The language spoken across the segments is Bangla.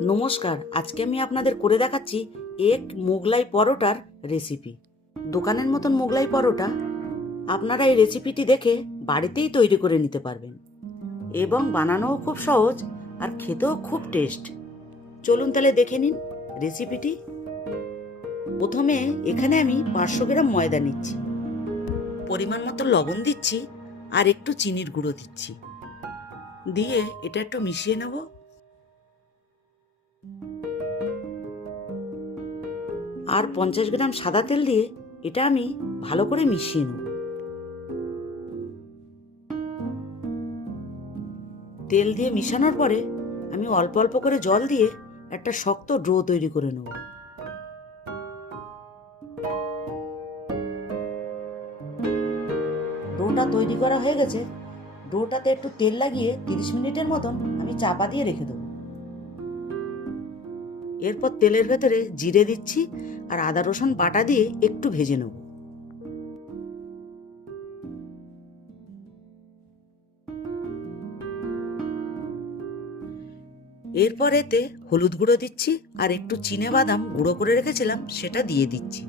নমস্কার, আজকে আমি আপনাদের করে দেখাচ্ছি এক মোগলাই পরোটার রেসিপি দোকানের মতন মোগলাই পরোটা, আপনারা এই রেসিপিটি দেখে বাড়িতেই তৈরি করে নিতে পারবেন। এবং বানানোও খুব সহজ আর খেতেও খুব টেস্ট চলুন তাহলে দেখে নিন রেসিপিটি প্রথমে এখানে আমি পাঁচশো গ্রাম ময়দা নিচ্ছি, পরিমাণ মতো লবণ দিচ্ছি আর একটু চিনির গুঁড়ো দিচ্ছি। দিয়ে এটা একটু মিশিয়ে নেব। আর পঞ্চাশ গ্রাম সাদা তেল দিয়ে এটা আমি ভালো করে মিশিয়ে নেব। তেল দিয়ে মিশানোর পরে আমি অল্প অল্প করে জল দিয়ে একটা শক্ত ড্রো তৈরি করে নেব। ডোটা তৈরি করা হয়ে গেছে। ডোটাতে একটু তেল লাগিয়ে তিরিশ মিনিটের মতন আমি চাপা দিয়ে রেখে দেবো। এরপর তেলের ভেতরে জিরে দিচ্ছি আর আদা, রসুন বাটা দিয়ে একটু ভেজে নেব। এরপর এতে হলুদ গুঁড়ো দিচ্ছি আর একটু চিনে বাদাম গুঁড়ো করে রেখেছিলাম, সেটা দিয়ে দিচ্ছি।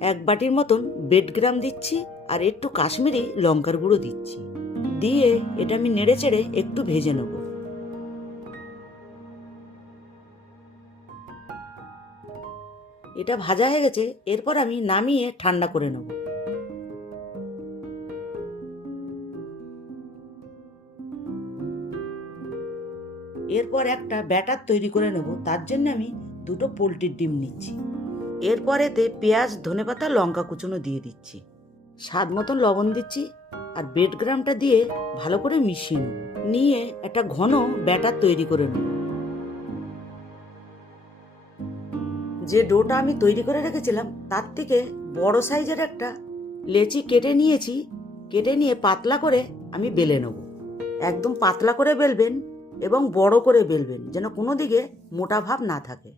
এক বাটির মতন বেড গ্রাম দিচ্ছি আর একটু কাশ্মীরি লঙ্কার গুঁড়ো দিচ্ছি। দিয়ে এটা আমি নেড়ে চেড়ে একটু ভেজে নেব। এটা ভাজা হয়ে গেছে, এরপর আমি নামিয়ে ঠান্ডা করে নেব। এরপর একটা ব্যাটার তৈরি করে নেব, তার জন্য আমি দুটো পোলট্রির ডিম নিচ্ছি। এরপর এতে পেঁয়াজ, ধনেপাতা, লঙ্কা কুচনো দিয়ে দিচ্ছি। স্বাদ মতন লবণ দিচ্ছি আর বেড গ্রামটা দিয়ে ভালো করে মিশিয়ে নেব। নিয়ে একটা ঘন ব্যাটার তৈরি করে নেব। যে ডোটা আমি তৈরি করে রেখেছিলাম, তার থেকে বড় সাইজের একটা লেচি কেটে নিয়েছি, কেটে নিয়ে পাতলা করে আমি বেলে নেব। একদম পাতলা করে বেলবেন এবং বড় করে বেলবেন, যেন কোনো দিকে মোটা ভাব না থাকে।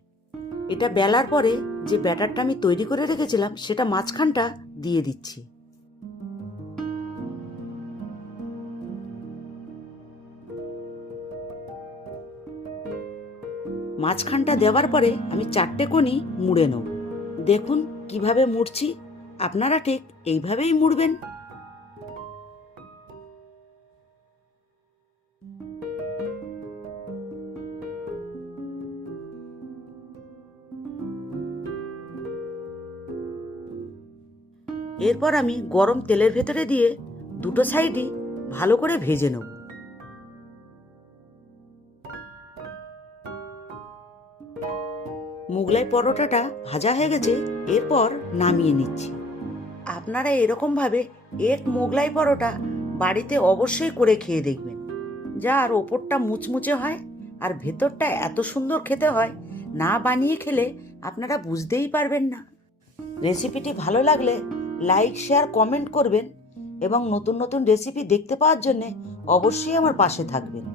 এটা বেলার পরে যে ব্যাটারটা আমি তৈরি করে রেখেছিলাম, সেটা মাঝখানটা দিয়ে দিচ্ছি। মাঝখানটা দেওয়ার পরে আমি চারটে কোণই মুড়ে নেব। দেখুন কীভাবে মুড়ছি। আপনারা ঠিক এইভাবেই মুড়বেন। এরপর আমি গরম তেলের ভেতরে দিয়ে দুটো সাইডই ভালো করে ভেজে নেব। মুগলাই পরোটাটা ভাজা হয়ে গেছে, এরপর নামিয়ে নিচ্ছি। আপনারা এরকমভাবে এক মোগলাই পরোটা বাড়িতে অবশ্যই করে খেয়ে দেখবেন। যার ওপরটা মুচমুচে হয় আর ভেতরটা এত সুন্দর খেতে হয়, না বানিয়ে খেলে আপনারা বুঝতেই পারবেন না। রেসিপিটি ভালো লাগলে লাইক, শেয়ার, কমেন্ট করবেন এবং নতুন নতুন রেসিপি দেখতে পাওয়ার জন্যে অবশ্যই আমার পাশে থাকবেন।